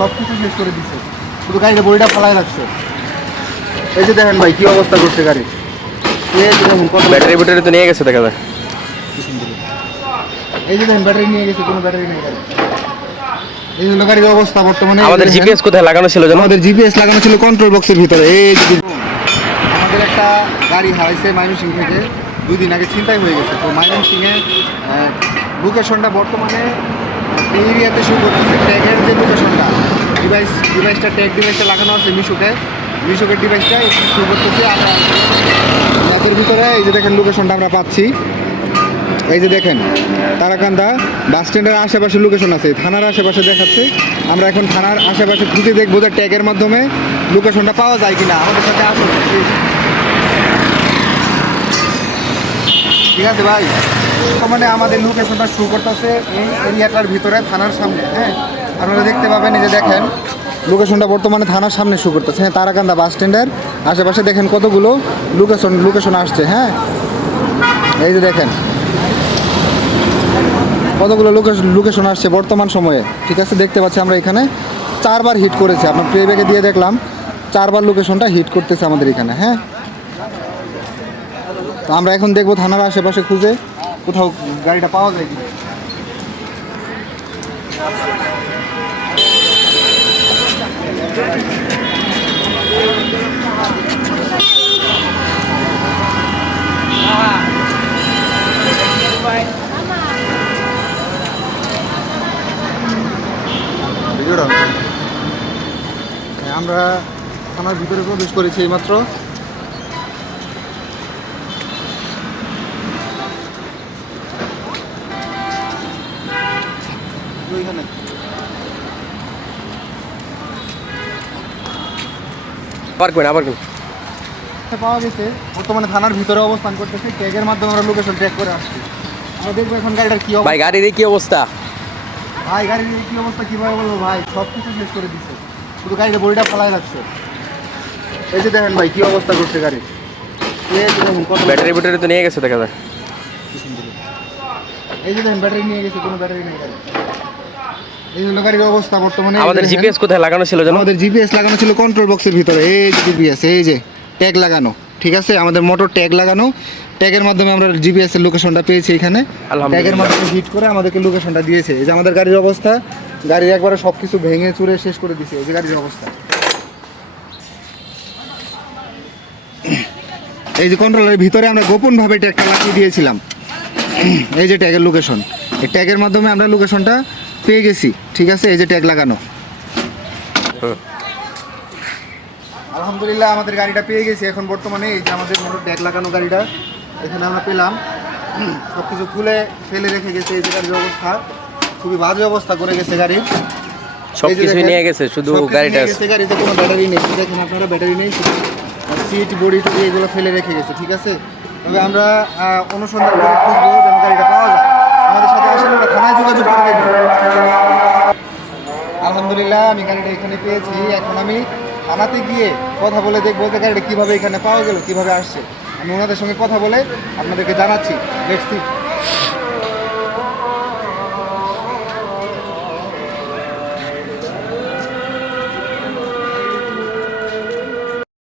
সব কিছু শেষ করে দিচ্ছে শুধু গাড়িটা বড়িটা ফালাই রাখছে। এই যে দেখেন ভাই কি অবস্থা করছে গাড়ি? এই যে দেখুন কত ব্যাটারি ব্যাটারি তো নিয়ে গেছে দেখা যায়। এই যে দেখেন ব্যাটারি নিয়ে গেছে কোনো ব্যাটারি নেই এই হলো গাড়ির অবস্থা বর্তমানে। আমাদের। জিপিএস কোথায় লাগানো ছিল জানো? আমাদের জিপিএস লাগানো ছিল কন্ট্রোল বক্সের ভিতরে। এই যে আমাদের একটা গাড়ি হারাইছে ময়মনসিং থেকে। দুই দিন আগে হয়ে গেছে। তো ময়মনসিংয়ে লোকেশনটা বর্তমানে এই এরিয়াতে শুরু করতেছে। ডিভাইস ডিভাইসটা ট্যাগ ডিভাইসটা লাগানো আছে মিশুকে। মিশুকের ডিভাইসটা শুরু করতেছি, আমরা ভিতরে এই যে দেখেন লোকেশনটা আমরা পাচ্ছি। এই যে দেখেন, তারাকান্দা বাস স্ট্যান্ডের আশেপাশে লোকেশন আছে, থানার আশেপাশে দেখাচ্ছে। আমরা এখন থানার আশেপাশে খুঁজে দেখব যে ট্যাগের মাধ্যমে লোকেশনটা পাওয়া যায় কিনা। আমাদের সাথে আসুন ঠিক আছে ভাই? মানে আমাদের লোকেশনটা শুরু করতেছে এই এরিয়াটার ভিতরে, থানার সামনে হ্যাঁ? আপনারা দেখতে পাবেন, এই যে দেখেন লোকেশনটা বর্তমানে থানার সামনে শো করতেছে। হ্যাঁ তারাকান্দা বাস স্ট্যান্ডের আশেপাশে দেখেন কতগুলো লোকেশন লোকেশন আসছে হ্যাঁ? এই যে দেখেন। কতগুলো লোকেশন লোকেশন আসছে বর্তমান সময়ে। ঠিক আছে, দেখতে পাচ্ছি আমরা এখানে। চারবার হিট করেছে, আপনার প্লেব্যাকে দিয়ে দেখলাম। চারবার লোকেশনটা হিট করতেছে আমাদের এখানে হ্যাঁ? তো আমরা এখন দেখব থানার আশেপাশে খুঁজে কোথাও গাড়িটা পাওয়া যায় কি আমরা থানার ভিতরে প্রবেশ করেছি এইমাত্র। ওইখানে আবার আবার পাওয়া গেছে। বর্তমানে থানার ভিতরে অবস্থান করতেছে ট্যাগের মাধ্যমে আমরা লোকেশন ট্র্যাক করে আসছি। আমরা দেখব এখন গাড়িটার কি ভাই গাড়ির এই কি অবস্থা? ভাই গাড়ির কি অবস্থা কীভাবে বলব ভাই? সব কিছু শেষ করে দিচ্ছে শুধু গাড়িটা বড়িটা ফালাই রাখছে। এই যে দেখেন ভাই কি অবস্থা করছে গাড়ি। এই যে দেখুন কত ব্যাটারি ব্যাটারি তো নিয়ে গেছে দেখা যায়। এই যে দেখেন ব্যাটারি নিয়ে গেছে কোনো ব্যাটারি নেই গাড়ি। এই হলো গাড়ির অবস্থা বর্তমানে আমাদের। জিপিএস কোথায় লাগানো ছিল জানো? আমাদের জিপিএস লাগানো ছিল কন্ট্রোল বক্সের ভিতরে এই যে জিপিএস এই যে ট্যাগ লাগানো ঠিক আছে? আমাদের মোটর ট্যাগ লাগানো ট্যাগের মাধ্যমে আমরা জিপিএস এর লোকেশনটা পেয়েছি এখানে। ট্যাগের মাধ্যমে হিট করে আমাদেরকে লোকেশনটা দিয়েছে। এই যে আমাদের গাড়ির অবস্থা গাড়ির একবারে সব কিছু ভেঙে চুরে শেষ করে দিছে এই যে গাড়ির অবস্থা। এই যে কন্ট্রোলের ভিতরে আমরা গোপনভাবে ট্যাগটা লাগিয়ে দিয়েছিলাম। এই যে ট্যাগের লোকেশন এই ট্যাগের মাধ্যমে আমরা লোকেশনটা পেয়ে গেছি ঠিক আছে? এই যে ট্যাগ লাগানো। আলহামদুলিল্লাহ আমাদের গাড়িটা পেয়ে গেছি। এখন বর্তমানে এই যে আমাদের মোটর ট্যাগ লাগানো গাড়িটা এখানে আমরা পেলাম। সব কিছু খুলে ফেলে রেখে গেছে এই যে গাড়ির অবস্থা। খুবই বাজে অবস্থা করে গেছে গাড়ির সব নিয়ে গেছে শুধু গাড়িটা গেছে, গাড়িতে কোনো ব্যাটারি নেই। দেখেন আপনারা ব্যাটারি নেই সিট বডি টডি এগুলো ফেলে রেখে গেছে ঠিক আছে? তবে আমরা অনুসন্ধান করে খুঁজবো যেন গাড়িটা পাওয়া যায়। আলহামদুলিল্লাহ, আমি গাড়িটা এখানে পেয়েছি। এখন আমি থানাতে গিয়ে কথা বলে দেখব যে গাড়িটা কীভাবে এখানে পাওয়া গেল, কীভাবে আসছে। আমি ওনাদের সঙ্গে কথা বলে আপনাদেরকে জানাচ্ছি। সি